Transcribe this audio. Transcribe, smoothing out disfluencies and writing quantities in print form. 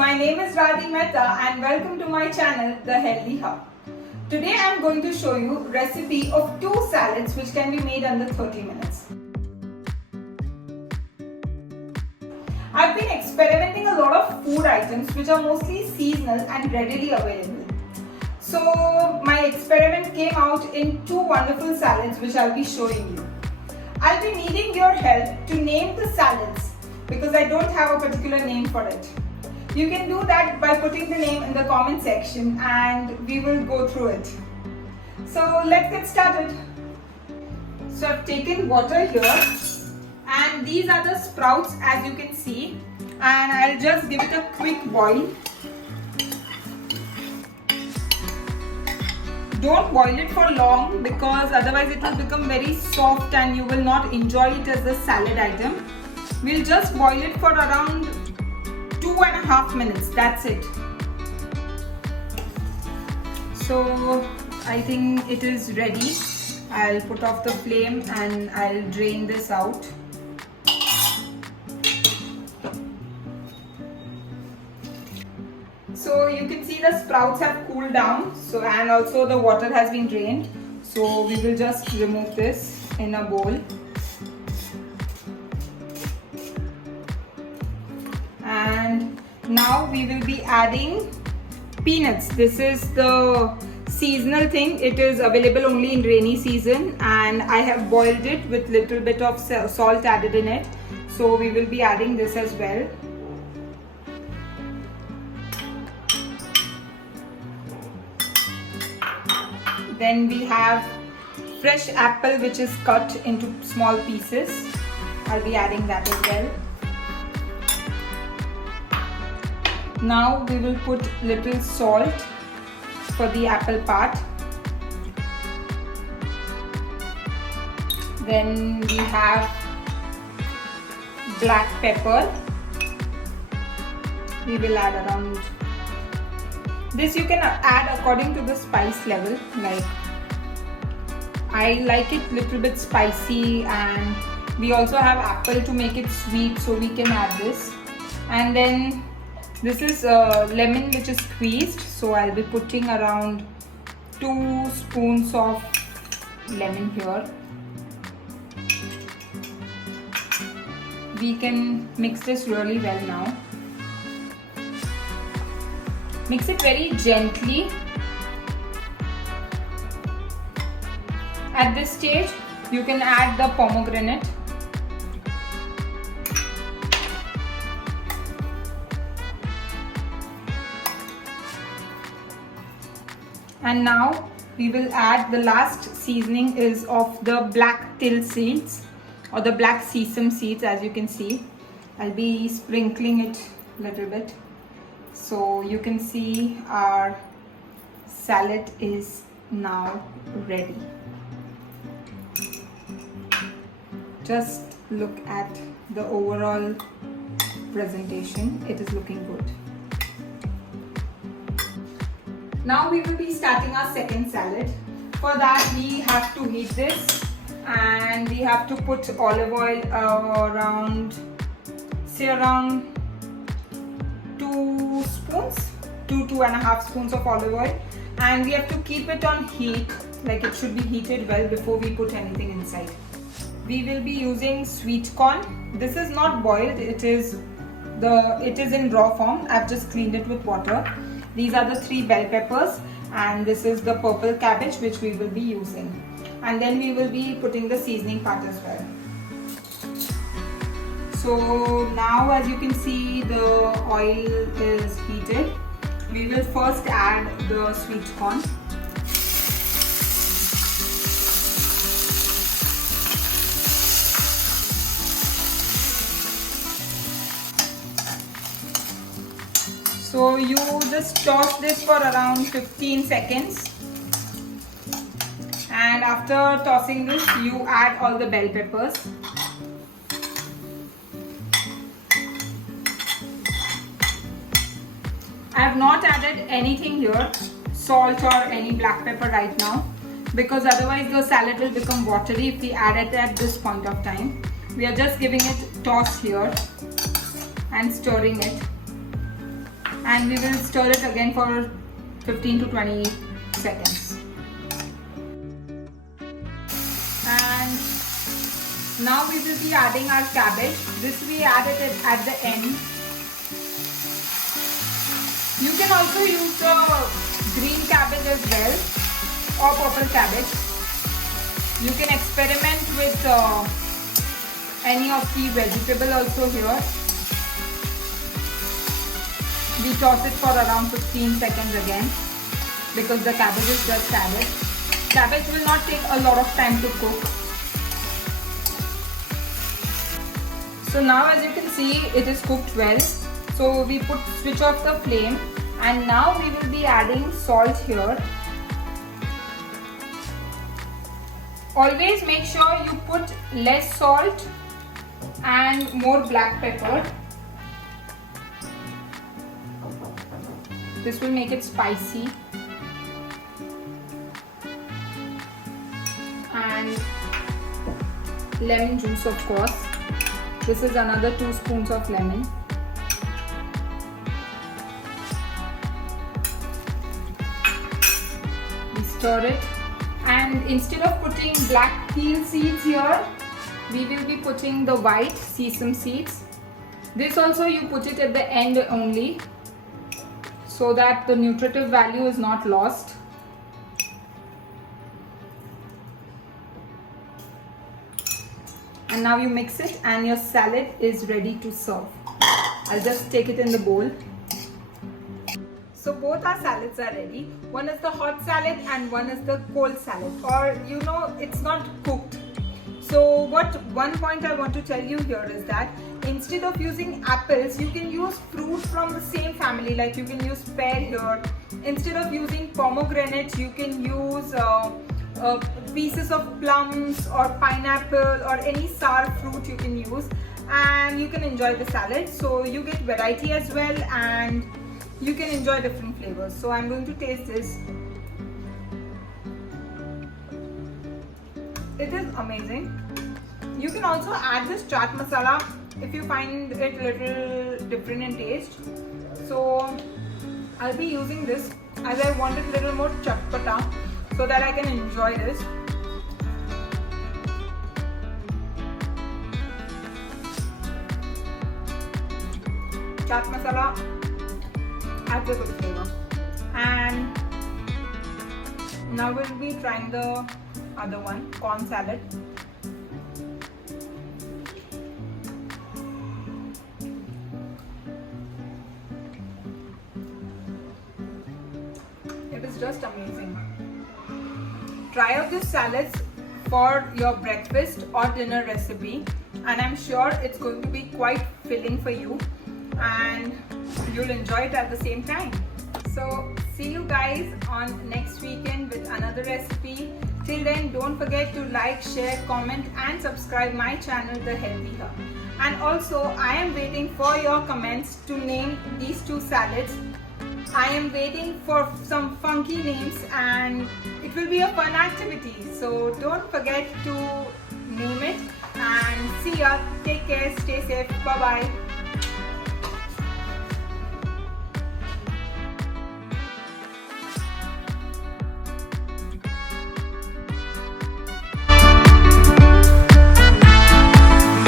my name is Radhi Mehta and welcome to my channel The Healthy Hub. Today I am going to show you recipe of 2 salads which can be made under 30 minutes. I've been experimenting a lot of food items which are mostly seasonal and readily available. So my experiment came out in 2 wonderful salads which I'll be showing you. I'll be needing your help to name the salads because I don't have a particular name for it. You can do that by putting the name in the comment section and we will go through it. So let's get started. So I've taken water here and these are the sprouts as you can see, and I'll just give it a quick boil. Don't boil it for long because otherwise it will become very soft and you will not enjoy it as a salad item. We'll just boil it for around 2.5 minutes, that's it. So I think it is ready. I'll put off the flame and I'll drain this out. So you can see the sprouts have cooled down, so and also the water has been drained. So we will just remove this in a bowl. And now we will be adding peanuts. This is the seasonal thing. It is available only in rainy season and I have boiled it with little bit of salt added in it. So we will be adding this as well. Then we have fresh apple which is cut into small pieces. I'll be adding that as well. Now we will put little salt for the apple part. Then we have black pepper. We will add around this. You can add according to the spice level. Like I like it little bit spicy, and we also have apple to make it sweet, so we can add this. And then this is lemon which is squeezed, so I'll be putting around 2 spoons of lemon here. We can mix this really well now. Mix it very gently. At this stage, you can add the pomegranate. And now we will add the last seasoning is of the black till seeds or the black sesame seeds, as you can see. I'll be sprinkling it a little bit. So you can see our salad is now ready. Just look at the overall presentation. It is looking good. Now we will be starting our second salad. For that we have to heat this and we have to put olive oil around 2 spoons, 2.5 spoons of olive oil, and we have to keep it on heat, like it should be heated well before we put anything inside. We will be using sweet corn. This is not boiled, it is in raw form. I've just cleaned it with water. These are the 3 bell peppers and this is the purple cabbage which we will be using. And then we will be putting the seasoning part as well. So now as you can see the oil is heated. We will first add the sweet corn. So you just toss this for around 15 seconds. And after tossing this, you add all the bell peppers. I have not added anything here, salt or any black pepper right now, because otherwise the salad will become watery if we add it at this point of time. We are just giving it toss here and stirring it. and we will stir it again for 15 to 20 seconds. And now we will be adding our cabbage. This we added it at the end. You can also use the green cabbage as well, or purple cabbage. You can experiment with any of the vegetable also here. We toss it for around 15 seconds again because the cabbage is just added. Cabbage will not take a lot of time to cook. So now as you can see, it is cooked well. So we switch off the flame, and now we will be adding salt here. Always make sure you put less salt and more black pepper. This will make it spicy. And lemon juice, of course. This is another 2 spoons of lemon. We stir it, and instead of putting black peel seeds here, we will be putting the white sesame seeds. This also you put it at the end only, so that the nutritive value is not lost. And now you mix it and your salad is ready to serve. I'll just take it in the bowl. So both our salads are ready. One is the hot salad and one is the cold salad, or it's not cooked. So one point I want to tell you here is that instead of using apples, you can use fruit from the same family. Like you can use pear here. Instead of using pomegranate, you can use pieces of plums or pineapple or any sour fruit you can use, and you can enjoy the salad. So you get variety as well, and you can enjoy different flavors. So I'm going to taste this. It is amazing. You can also add this chaat masala if you find it a little different in taste. So I'll be using this as I want it a little more chatpata, so that I can enjoy this. Chaat masala adds a good flavor. And now we'll be trying the other one, corn salad. It is just amazing. Try out these salads for your breakfast or dinner recipe, and I'm sure it's going to be quite filling for you, and you'll enjoy it at the same time. So see you guys on next weekend with another recipe. Till then, don't forget to like, share, comment and subscribe my channel, The Healthy Her. And also, I am waiting for your comments to name these 2 salads. I am waiting for some funky names, and it will be a fun activity. So don't forget to name it, and see ya. Take care, stay safe. Bye bye.